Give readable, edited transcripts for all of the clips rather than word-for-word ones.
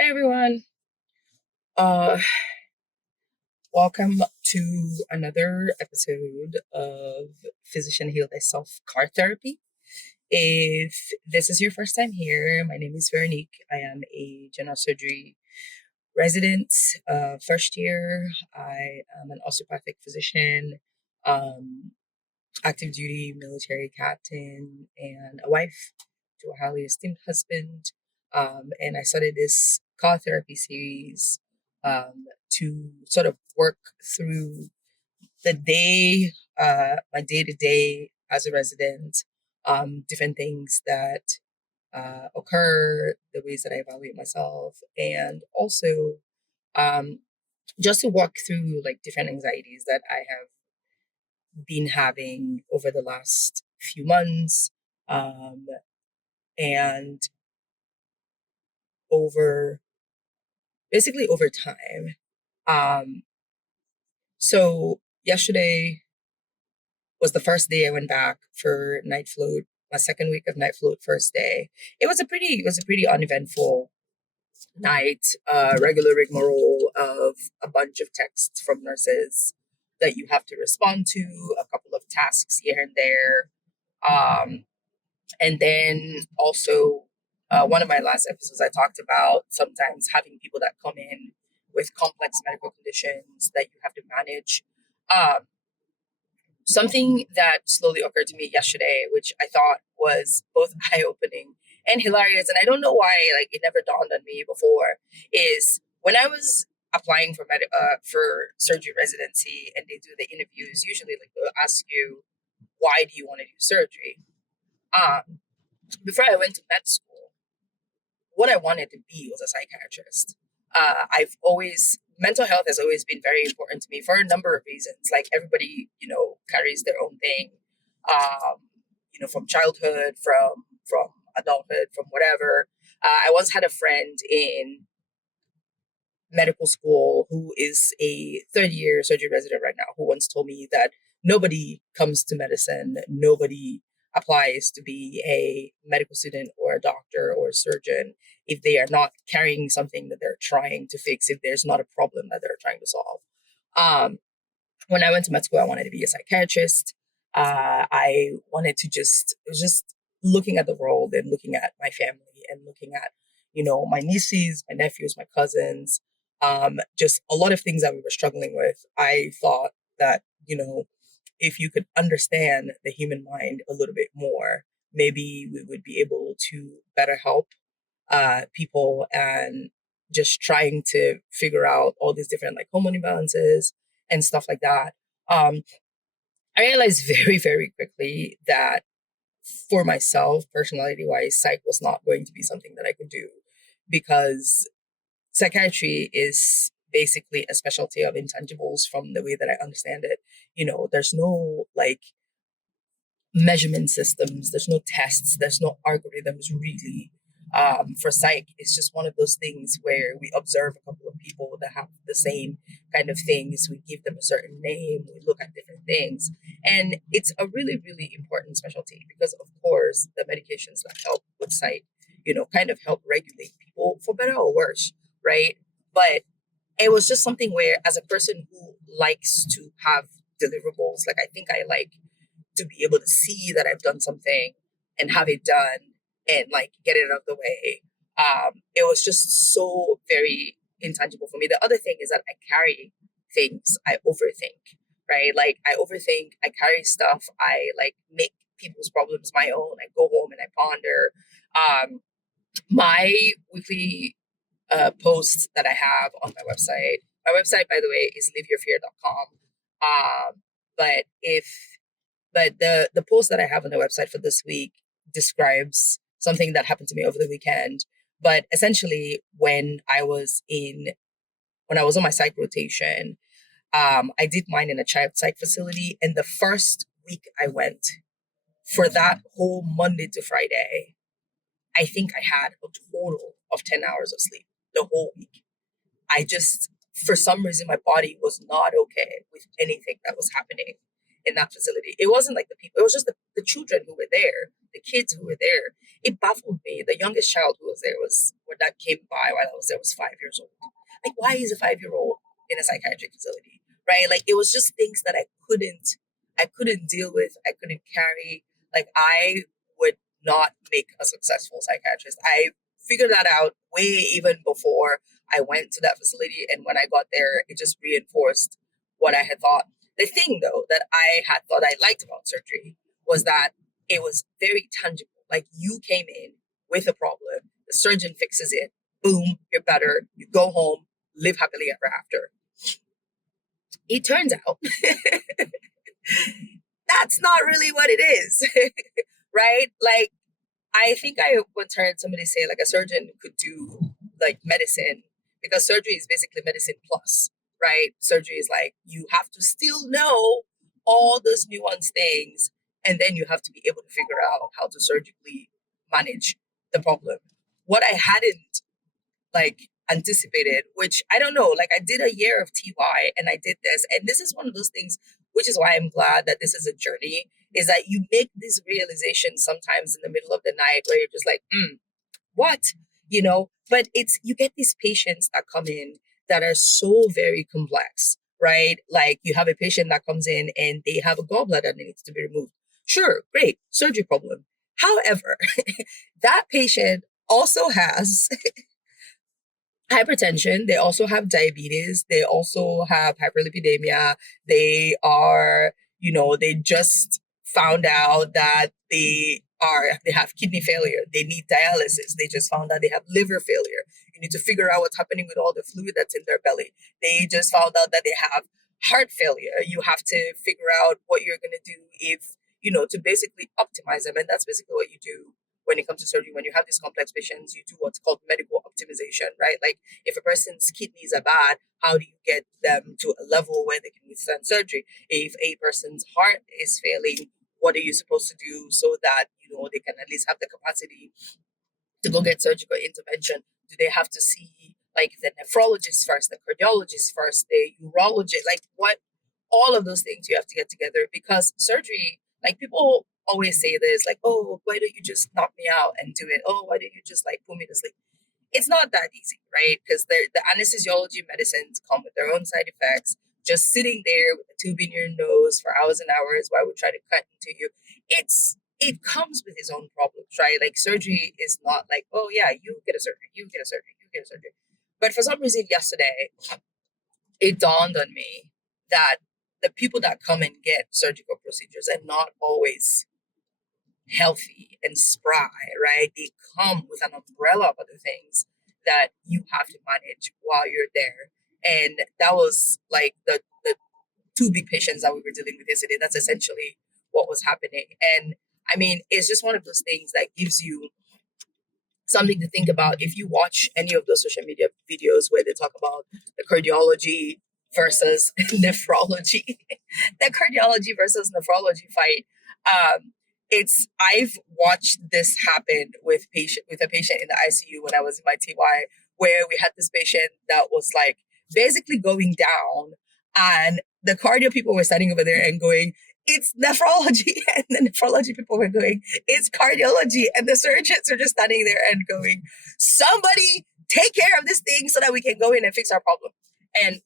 Hey everyone. Uh Welcome to another episode of Physician Heal Thyself Car Therapy. If this is your first time here, my name is Veronique. I am a general surgery resident, first year. I am an osteopathic physician, um, active duty military captain, and a wife to a highly esteemed husband. And I started this car therapy series to sort of work through the day, my day to day as a resident, different things that occur, the ways that I evaluate myself, and also um, just to walk through like different anxieties that I have been having over the last few months, um, and over basically over time. Um, so yesterday was the first day I went back for night float. My second week of night float, first day. It was a pretty uneventful night. Regular rigmarole of a bunch of texts from nurses that you have to respond to, a couple of tasks here and there. And then also, one of my last episodes, I talked about sometimes having people that come in with complex medical conditions that you have to manage. Um, Something that slowly occurred to me yesterday, which I thought was both eye opening and hilarious, and I don't know why, like it never dawned on me before, is when I was applying for for surgery residency, and they do the interviews. Usually, like they'll ask you, "Why do you want to do surgery?" Um, Before I went to med school, what I wanted to be was a psychiatrist. I've always Mental health has always been very important to me for a number of reasons. Like everybody, carries their own thing. From childhood, from adulthood, from whatever. I once had a friend in medical school who is a third year surgery resident right now who once told me that nobody comes to medicine, nobody applies to be a medical student or a doctor or a surgeon if they are not carrying something that they're trying to fix, if there's not a problem that they're trying to solve. Um, when I went to med school, I wanted to be a psychiatrist. I wanted to it was just looking at the world and looking at my family and looking at, my nieces, my nephews, my cousins, just a lot of things that we were struggling with. I thought that, if you could understand the human mind a little bit more, maybe we would be able to better help people and just trying to figure out all these different like hormone imbalances and stuff like that. Um, I realized very, very quickly that for myself, personality wise, psych was not going to be something that I could do because psychiatry is basically a specialty of intangibles from the way that I understand it. There's no like measurement systems, there's no tests, there's no algorithms really. For psych, it's just one of those things where we observe a couple of people that have the same kind of things. We give them a certain name, we look at different things. And it's a really, really important specialty because, of course, the medications that help with psych, kind of help regulate people for better or worse, right? But it was just something where, as a person who likes to have deliverables, like I think I like to be able to see that I've done something and have it done and like get it out of the way. It was just so very intangible for me. The other thing is that I carry things, I overthink, right? Like I overthink, I carry stuff, I like make people's problems my own. I go home and I ponder. My weekly posts that I have on my website. My website, by the way, is liveyourfear.com. But if but the post that I have on the website for this week describes something that happened to me over the weekend. But essentially, when I was on my psych rotation, I did mine in a child psych facility, and the first week I went, for that whole Monday to Friday, I think I had a total of 10 hours of sleep the whole week. I just, for some reason, my body was not okay with anything that was happening in that facility. It wasn't like the people, it was just the children who were there, the kids who were there. It baffled me. The youngest child who was there was, when that came by while I was there was 5 years old. Like, why is a 5-year-old in a psychiatric facility, right? Like, it was just things that I couldn't deal with. I couldn't carry. Like, I would not make a successful psychiatrist. I figured that out way even before I went to that facility. And when I got there, it just reinforced what I had thought. The thing, though, that I had thought I liked about surgery was that it was very tangible. Like, you came in with a problem, the surgeon fixes it, boom, you're better, you go home, live happily ever after. It turns out that's not really what it is, right? Like, I think I once heard somebody say like a surgeon could do like medicine because surgery is basically medicine plus, right? Surgery is like you have to still know all those nuanced things, and then you have to be able to figure out how to surgically manage the problem. What I hadn't like anticipated, which I don't know, like I did a year of TY and I did this, and this is one of those things, which is why I'm glad that this is a journey, is that you make these realizations sometimes in the middle of the night where you're just like, what? But it's, you get these patients that come in that are so very complex, right? Like you have a patient that comes in and they have a gallbladder that needs to be removed. Sure, great, surgery problem. However, that patient also has hypertension. They also have diabetes. They also have hyperlipidemia. They just found out that they have kidney failure. They need dialysis. They just found out they have liver failure. You need to figure out what's happening with all the fluid that's in their belly. They just found out that they have heart failure. You have to figure out what you're going to do to basically optimize them. And that's basically what you do when it comes to surgery. When you have these complex patients, you do what's called medical optimization, right? Like if a person's kidneys are bad, how do you get them to a level where they can withstand surgery? If a person's heart is failing, what are you supposed to do so that they can at least have the capacity to go get surgical intervention? Do they have to see like the nephrologist first, the cardiologist first, the urologist? Like what? All of those things you have to get together because surgery, like people always say this, like, oh, why don't you just knock me out and do it? Oh, why don't you just like put me to sleep? It's not that easy, right? Because the anesthesiology medicines come with their own side effects. Just sitting there with a tube in your nose for hours and hours while we try to cut into you, it comes with its own problems, right? Like surgery is not like, oh yeah, you get a surgery, you get a surgery, you get a surgery. But for some reason yesterday, it dawned on me that the people that come and get surgical procedures are not always healthy and spry, right? They come with an umbrella of other things that you have to manage while you're there. And that was like the two big patients that we were dealing with yesterday. That's essentially what was happening. And I mean, it's just one of those things that gives you something to think about. If you watch any of those social media videos where they talk about the cardiology versus nephrology, the cardiology versus nephrology fight, I've watched this happen with a patient in the ICU when I was in my TY, where we had this patient that was like basically going down, and the cardio people were standing over there and going, it's nephrology. And the nephrology people were going, it's cardiology. And the surgeons are just standing there and going, somebody take care of this thing so that we can go in and fix our problem. And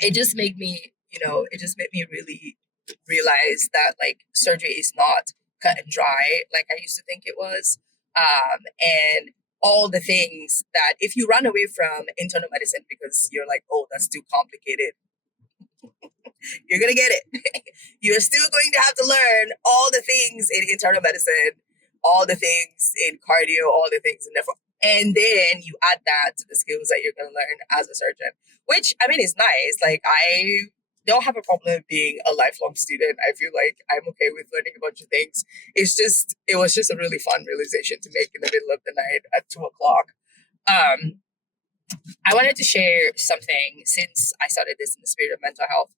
it just made me, really realize that like surgery is not cut and dry like I used to think it was. And all the things that if you run away from internal medicine because you're like, oh, that's too complicated, you're going to get it. You're still going to have to learn all the things in internal medicine, all the things in cardio, all the things in nephro. And then you add that to the skills that you're going to learn as a surgeon, which I mean is nice. Like I don't have a problem being a lifelong student. I feel like I'm okay with learning a bunch of things. It was just a really fun realization to make in the middle of the night at 2 o'clock. I wanted to share something since I started this in the spirit of mental health.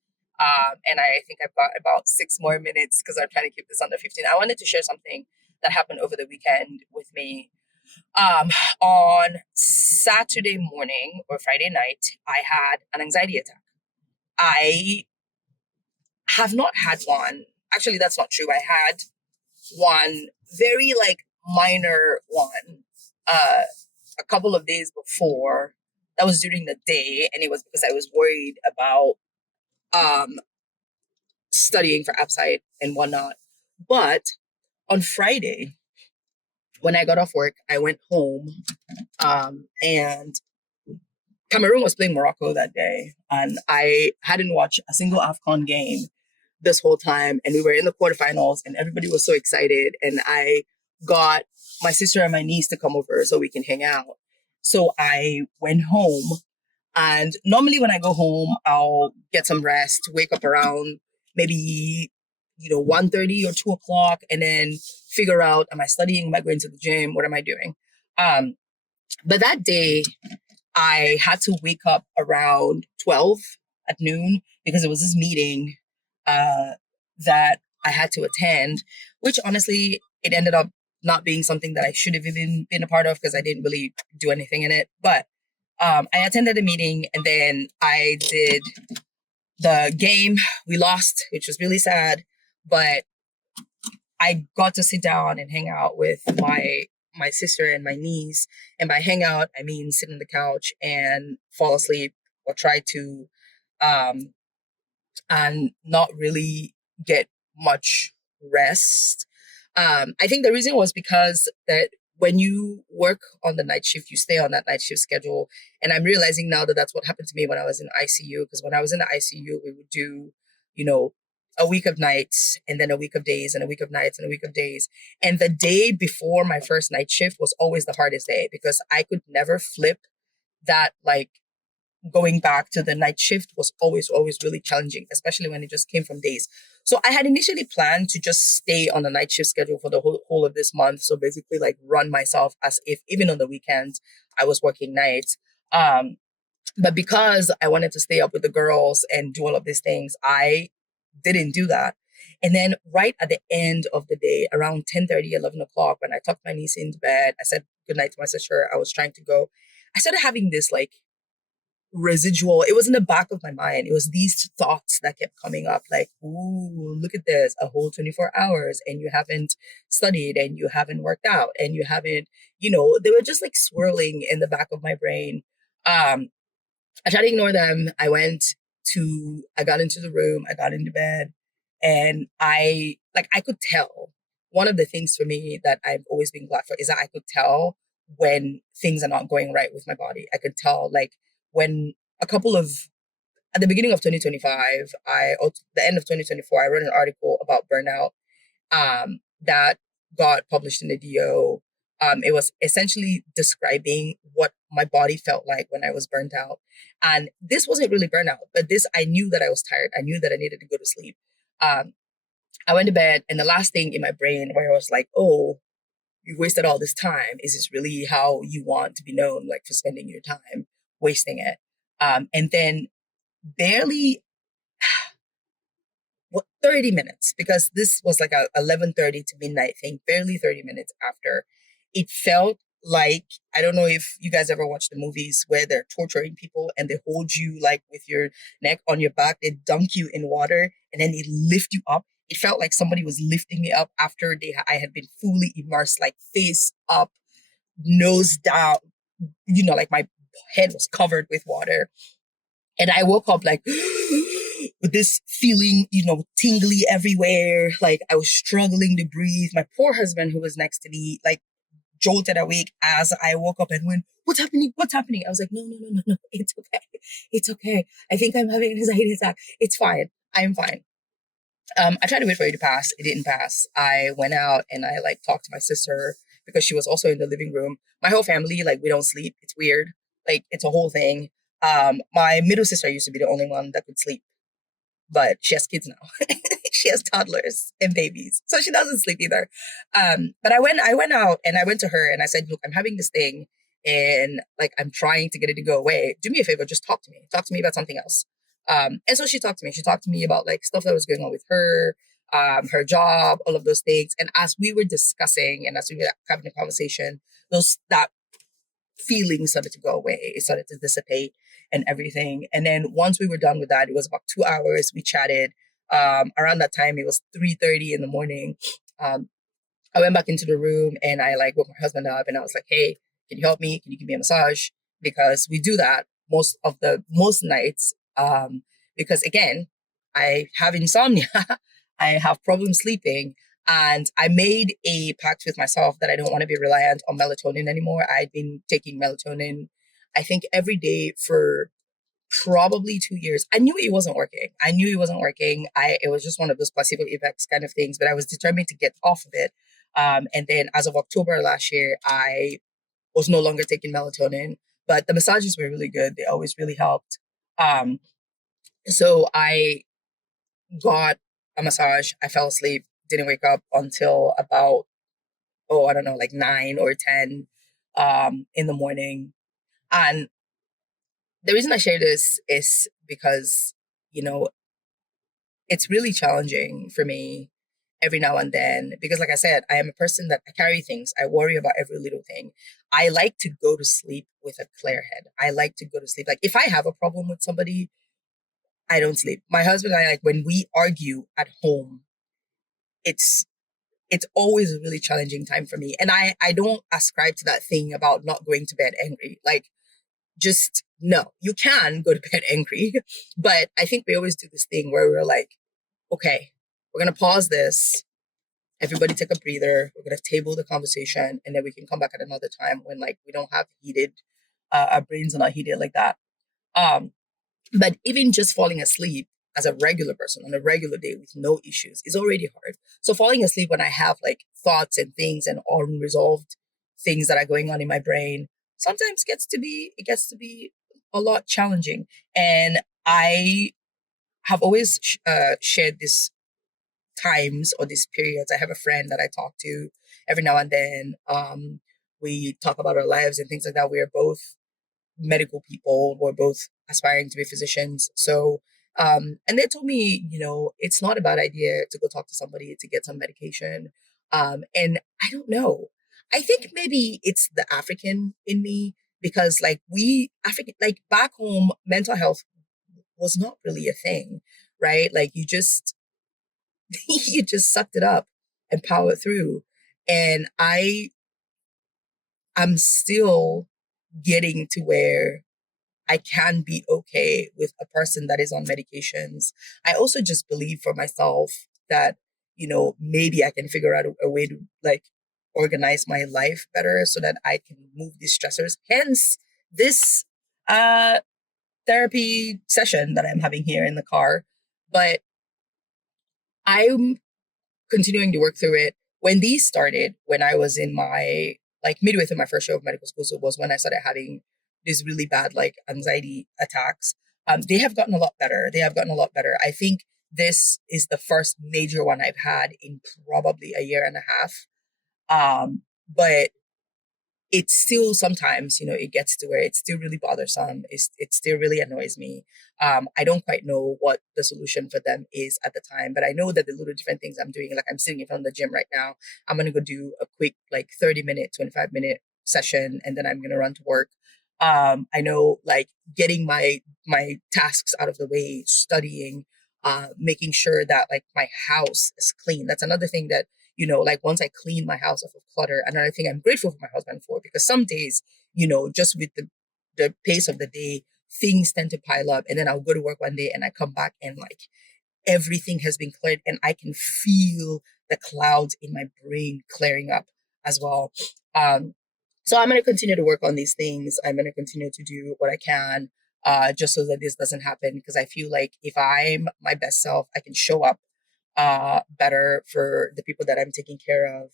And I think I've got about 6 more minutes because I'm trying to keep this under 15. I wanted to share something that happened over the weekend with me. On Saturday morning or Friday night, I had an anxiety attack. I have not had one. Actually, that's not true. I had one very like minor one a couple of days before. That was during the day, and it was because I was worried about um, studying for Upside and whatnot. But on Friday, when I got off work, I went home, and Cameroon was playing Morocco that day, and I hadn't watched a single AFCON game this whole time, and we were in the quarterfinals, and everybody was so excited, and I got my sister and my niece to come over so we can hang out. So I went home, and normally when I go home, I'll get some rest, wake up around maybe 1:30 or 2 o'clock, and then figure out, am I studying, am I going to the gym, what am I doing? Um, but that day I had to wake up around 12 at noon because it was this meeting uh, that I had to attend, which honestly, it ended up not being something that I should have even been a part of because I didn't really do anything in it. But I attended the meeting, and then I did the game. We lost, which was really sad, but I got to sit down and hang out with my sister and my niece. And by hang out, I mean sit on the couch and fall asleep or try to um and not really get much rest. I think the reason was because that when you work on the night shift, you stay on that night shift schedule. And I'm realizing now that that's what happened to me when I was in ICU. Because when I was in the ICU, we would do, you know, a week of nights and then a week of days and a week of nights and a week of days. And the day before my first night shift was always the hardest day because I could never flip that, like, going back to the night shift was always really challenging, especially when it just came from days. So I had initially planned to just stay on the night shift schedule for the whole of this month. So basically like run myself as if even on the weekends I was working nights. But because I wanted to stay up with the girls and do all of these things, I didn't do that. And then right at the end of the day, around 10:30, 11 o'clock, when I tucked my niece into bed, I said goodnight to my sister. I was trying to go. I started having this like residual, it was in the back of my mind, it was these thoughts that kept coming up, like, ooh, look at this, a whole 24 hours and you haven't studied and you haven't worked out and you haven't, they were just like swirling in the back of my brain. I tried to ignore them. I got into the room, I got into bed, and I could tell. One of the things for me that I've always been glad for is that I could tell when things are not going right with my body. I could tell, like, when a couple of at the beginning of 2025, or the end of 2024, I wrote an article about burnout that got published in the DO. It was essentially describing what my body felt like when I was burnt out. And this wasn't really burnout, but this, I knew that I was tired. I knew that I needed to go to sleep. Um, I went to bed, and the last thing in my brain where I was like, oh, you wasted all this time. Is this really how you want to be known, like for spending your time wasting it? And then barely 30 minutes, because this was like a 11:30 to midnight thing, barely 30 minutes after, it felt like, I don't know if you guys ever watch the movies where they're torturing people and they hold you like with your neck on your back, they dunk you in water and then they lift you up. It felt like somebody was lifting me up after I had been fully immersed, like face up, nose down, like my head was covered with water. And I woke up like with this feeling, tingly everywhere. Like I was struggling to breathe. My poor husband, who was next to me, like jolted awake as I woke up and went, "What's happening? What's happening?" I was like, "No, no, no, no, no. It's okay. It's okay. I think I'm having an anxiety attack. It's fine. I'm fine." I tried to wait for it to pass. It didn't pass. I went out and I like talked to my sister because she was also in the living room. My whole family, like, we don't sleep. It's weird. Like, it's a whole thing. My middle sister used to be the only one that could sleep, but she has kids now. She has toddlers and babies, so she doesn't sleep either. But I went out and I went to her and I said, "Look, I'm having this thing, and like I'm trying to get it to go away. Do me a favor, just talk to me. Talk to me about something else." And so she talked to me. She talked to me about like stuff that was going on with her job, all of those things. And as we were discussing and as we were having a conversation, that feeling started to go away. It started to dissipate and everything. And then once we were done with that, it was about 2 hours. We chatted. Around that time, it was 3:30 in the morning. I went back into the room and I like woke my husband up and I was like, "Hey, can you help me? Can you give me a massage? Because we do that most nights. Because again, I have insomnia, I have problems sleeping, and I made a pact with myself that I don't want to be reliant on melatonin anymore. I've been taking melatonin, I think, every day for probably 2 years. I knew it wasn't working. I knew it wasn't working. It was just one of those placebo effects kind of things, but I was determined to get off of it. And then as of October last year, I was no longer taking melatonin, but the massages were really good. They always really helped. Um, so I got a massage. I fell asleep, didn't wake up until about, oh, I don't know, like 9 or 10 in the morning. And the reason I share this is because, you know, it's really challenging for me every now and then because, like I said, I am a person that I carry things. I worry about every little thing. I like to go to sleep with a clear head. I like to go to sleep. Like if I have a problem with somebody, I don't sleep. My husband and I, like when we argue at home, it's it's always a really challenging time for me. And I don't ascribe to that thing about not going to bed angry. Like just no, you can go to bed angry. But I think we always do this thing where we're like, okay, we're gonna pause this. Everybody take a breather. We're gonna table the conversation, and then we can come back at another time when like we don't have heated, our brains are not heated like that. Um, but even just falling asleep as a regular person on a regular day with no issues is already hard. So falling asleep when I have like thoughts and things and unresolved things that are going on in my brain sometimes gets to be a lot challenging. And I have always shared this times or these periods. I have a friend that I talk to every now and then. We talk about our lives and things like that. We are both medical people. We're both aspiring to be physicians. So, and they told me, it's not a bad idea to go talk to somebody to get some medication. And I don't know. I think maybe it's the African in me because, like, African, like back home, mental health was not really a thing, right? Like, you just you just sucked it up and powered through. And I'm still getting to where I can be okay with a person that is on medications. I also just believe for myself that, maybe I can figure out a way to like organize my life better so that I can move these stressors. Hence this uh therapy session that I'm having here in the car. But I'm continuing to work through it. When these started, when I was in my like midway through my first year of medical school, so it was when I started having these really bad like anxiety attacks. They have gotten a lot better. They have gotten a lot better. I think this is the first major one I've had in probably a year and a half. But it's still sometimes, it gets to where it's still really bothersome. It still really annoys me. I don't quite know what the solution for them is at the time, but I know that the little different things I'm doing, like I'm sitting in front of the gym right now, I'm going to go do a quick, like 30-minute, 25-minute session, and then I'm going to run to work. I know like getting my tasks out of the way, studying, making sure that like my house is clean. That's another thing that, like once I clean my house off of clutter, another thing I'm grateful for my husband for, because some days, just with the pace of the day, things tend to pile up. And then I'll go to work one day and I come back and like everything has been cleared and I can feel the clouds in my brain clearing up as well. So I'm going to continue to work on these things. I'm going to continue to do what I can, just so that this doesn't happen. Because I feel like if I'm my best self, I can show up better for the people that I'm taking care of,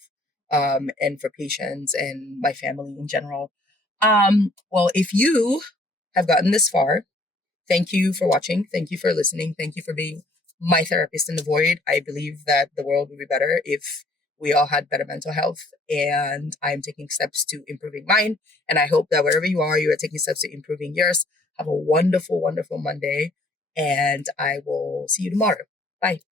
and for patients and my family in general. Well, if you have gotten this far, thank you for watching. Thank you for listening. Thank you for being my therapist in the void. I believe that the world would be better if we all had better mental health, and I'm taking steps to improving mine. And I hope that wherever you are taking steps to improving yours. Have a wonderful, wonderful Monday, and I will see you tomorrow. Bye.